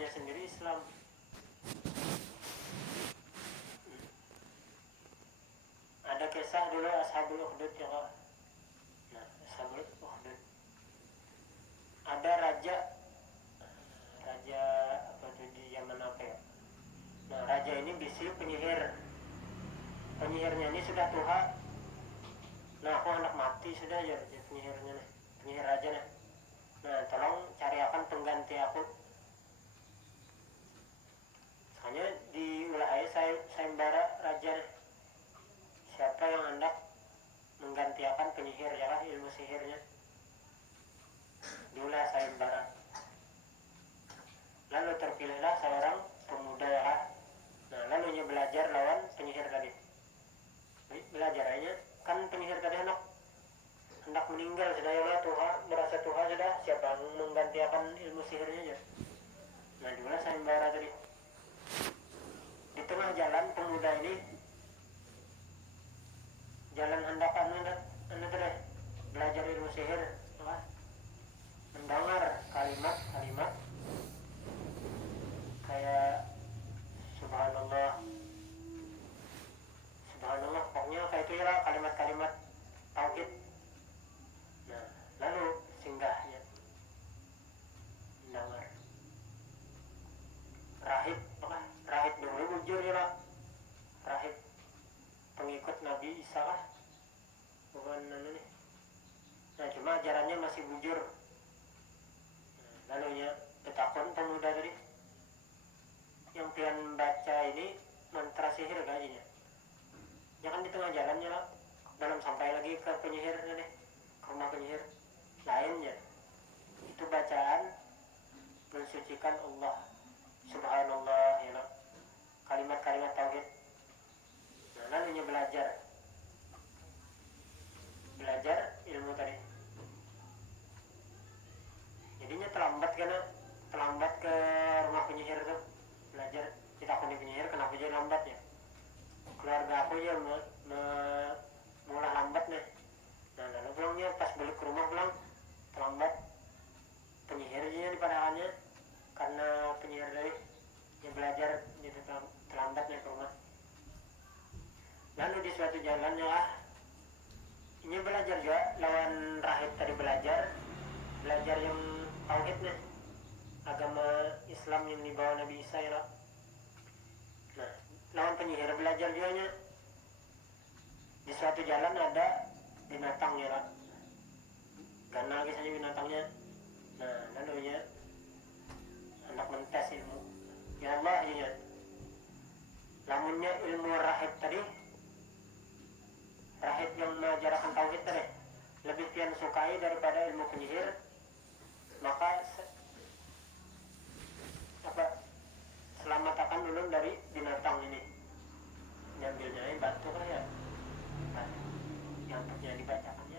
rajanya sendiri Islam. Ada kisah dulu Ashabul Ukhdud ya Kak. Nah, Ashabul Ukhdud. Ada raja apa tuh di zaman apa ya? Nah, raja ini bisi penyihir. Penyihirnya ini sudah tua. Nah, aku hendak mati sudah ya penyihirnya nih. Penyihir raja nih. Nah, tolong cariakan pengganti aku. Soalnya di wilayah sayembara raja nih. Siapa yang hendak menggantikan penyihir ya lah ilmu sihirnya di wilayah sayembara. Lalu terpilihlah seorang pemuda ya lah. Nah, lalu dia belajar lawan penyihir tadi. Belajarannya kan penyihir tadi hendak meninggal sudah ya lah, Tuhan merasa Tuhan sudah siapa yang menggantikan ilmu sihirnya aja. Nah, di wilayah sayembara tadi. Di tengah jalan pemuda ini jalan hendak tadi belajar ilmu sihir, mendengar kalimat-kalimat kayak subhanallah, pokoknya kayak itu ya kalimat-kalimat tauhid. Nah, lalu singgahnya mendengar rahib dulu bujur ya, rahib pengikut Nabi Isa lah, bukan nih. Nah, cuma ajarannya masih bujur. Nah, lalu ya betakon pemuda tadi yang pian baca ini mantra sihir kayaknya. Jangan di tengah jalannya lah, belum sampai lagi ke penyihir nih, ke rumah penyihir lainnya. Itu bacaan mensucikan Allah, subhanallah ya lah, kalimat-kalimat tauhid. Nah, lalunya belajar ilmu tadi. Jadinya terlambat ke rumah penyihir tuh belajar. Kita aku di penyihir kenapa jadi lambat ya? Keluarga aku aja mulai lambat nih. Nah, lalu pulangnya pas balik ke rumah pulang terlambat. Penyihir aja di padahalnya karena penyihir tadi yang belajar jadi terlambat nih ke rumah. Lalu di suatu jalannya lah ini belajar juga lawan rahib tadi, belajar yang tauhid nih, agama Islam yang dibawa Nabi Isa ya. Nah, lawan penyihir belajar juga nya. Di suatu jalan ada binatang ya lah, ganal kisahnya binatangnya. Nah, lalu nya hendak mentes ilmu ya Allah ya. Lamunnya ilmu rahib tadi, rahib yang mengajarkan tauhid tadi lebih pian sukai daripada ilmu penyihir, maka selamat akan dulu dari binatang ini. Diambilnya ini batu kan ya, yang punya dibacakannya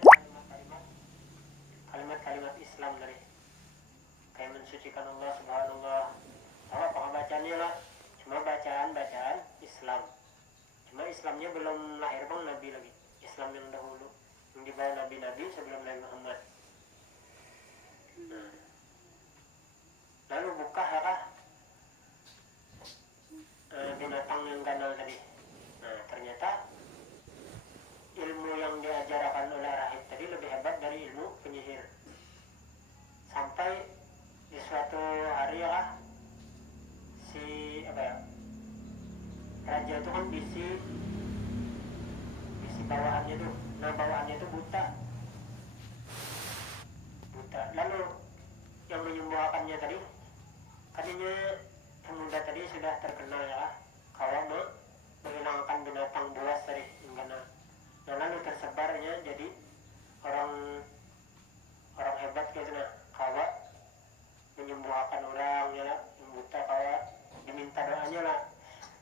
kalimat-kalimat Islam dari kayak mensucikan Allah, subhanallah. Apa bacaannya lah, cuma bacaan Islam. Cuma Islamnya belum lahir bang Nabi lagi. Islam yang dahulu yang dibawa Nabi sebelum Nabi Muhammad. Nah, lalu buka ya kah binatang yang ganal tadi. Nah, ternyata ilmu yang diajarkan oleh rahib tadi lebih hebat dari ilmu penyihir. Sampai di suatu hari ya kah raja itu kan bisi bawahannya tuh. Nah, bawahannya itu buta. Lalu yang menyembuhkannya tadi katanya pemuda tadi sudah terkenal ya kalau menghilangkan binatang buas tadi yang kena. Nah, lalu tersebarnya jadi orang hebat gitu nah, kawa menyembuhkan orang ya lah, yang buta kawa diminta doanya lah.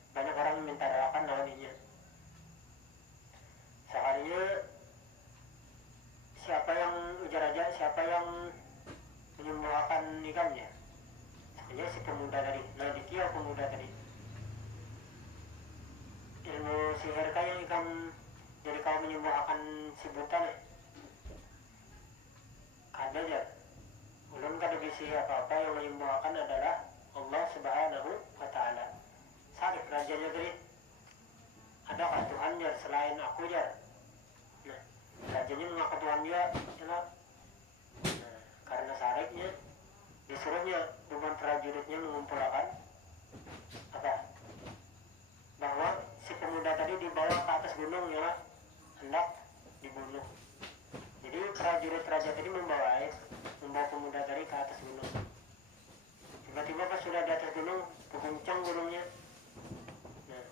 Banyak orang minta doakan lawannya. Sekalinya siapa yang menyembuhkan ikannya? Sebenarnya si pemuda tadi. Nah, dia pemuda tadi. Ilmu sihir kayak ikan jadi kau menyembuhkan si buta nih. Kada aja. Belum kada bisa apa-apa, yang menyembuhkan adalah Allah Subhanahu wa Ta'ala. Sarif rajanya tadi, adakah Tuhan jar selain aku jar? Nah, rajanya mengaku Tuhan dia, ya. Nah, karena sarifnya disuruhnya beban prajuritnya mengumpulkan apa? Bahwa si pemuda tadi dibawa ke atas gunung ya, hendak dibunuh. Jadi prajurit raja tadi membawa pemuda tadi ke atas gunung. Tiba-tiba pas sudah di atas gunung, keguncang gunungnya. Nah,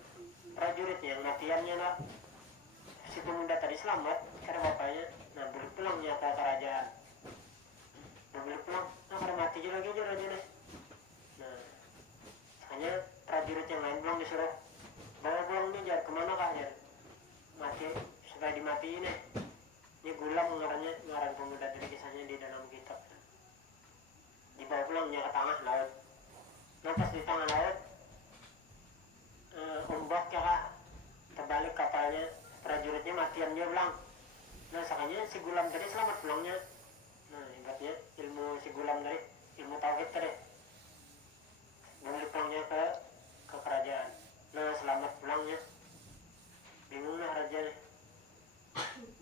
prajuritnya yang matiannya lah, si pemuda tadi selamat karena bapaknya. Nah, balik pulangnya ke kerajaan. Nah, balik pulang, nah karena mati aja lagi aja raja deh. Nah, hanya prajurit yang lain pulang disuruh bawa pulang nih jar, kemana kah jar? Mati, supaya dimatiin nih. Ini Gulam ngaran pemuda tadi kisahnya di dalam kitab. Dibawa pulangnya ke tengah laut. Nah pas di tengah laut, ombak ya kah, terbalik kapalnya, prajuritnya matian dia pulang. Nah sakanya si Gulam tadi selamat pulangnya. Nah hebatnya ilmu si Gulam tadi, ilmu tauhid tadi, balik pulangnya ke kerajaan. Nah selamat pulangnya, bingung lah raja nih.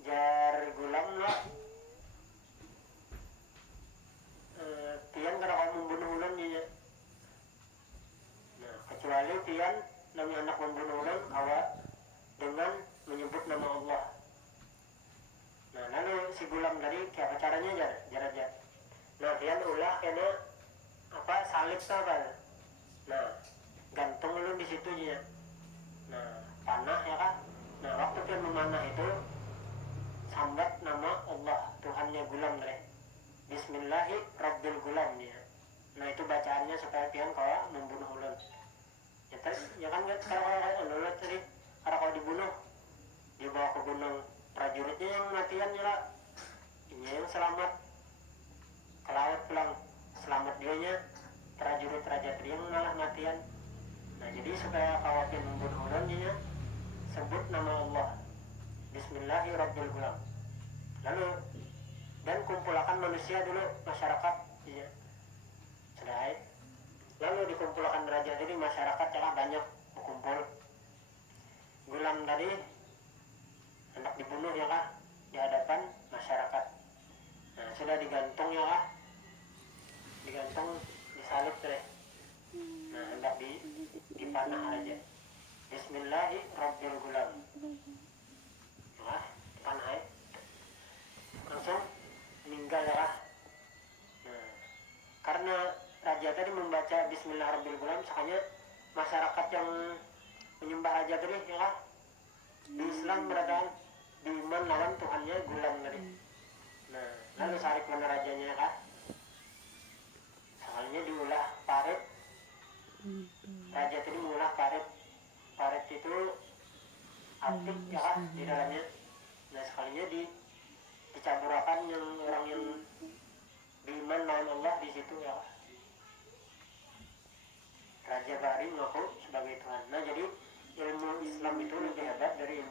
Jar Gulam lah, pian kada kau membunuh ulan nya. Nah kecuali pian namanya anak membunuh ulan kawa dengan menyebut nama Allah. Nah lalu si Gulam tadi kayak caranya jar. Nah pian ulah kena apa salib kan. Nah gantung lu di situ nya. Nah panah ya kan. Nah waktu pian memanah itu sambat nama Allah Tuhannya Gulam tadi. Bismillahirrabbilgulam ya. Nah itu bacaannya supaya pian kawa membunuh ulan. Ya kan kalau tadi karena kalau dibunuh dibawa ke gunung, prajuritnya yang matian ya lah, ini yang selamat ke laut pulang, selamat dianya prajurit raja tadi yang malah matian. Nah jadi supaya khawatir membunuh orangnya sebut nama Allah Bismillahirrabbilgulam. Lalu dan kumpulkan manusia dulu masyarakat ya. Sudah lalu dikumpulkan raja tadi masyarakat telah banyak berkumpul. Gulam tadi hendak dibunuh ya kah di hadapan masyarakat. Nah sudah digantung ya kah, digantung disalib deh. Nah hendak dipanah aja. Bismillahirrabbilgulam. Nah panah langsung meninggal ya kah. Nah karena raja tadi membaca Bismillahirrabbilgulam, sakanya masyarakat yang menyembah raja tadi ya kah di Islam beradaan diiman lawan Tuhannya Gulam tadi. Nah lalu sarik mana rajanya kah, soalnya diulah parit. Raja tadi mengulah parit itu apik ya kah di dalamnya. Nah sekalinya dicaburakan yang orang yang beriman lawan Allah di situ ya kah. Raja Bari ngaku sebagai Tuhan. Nah jadi ilmu Islam itu lebih hebat dari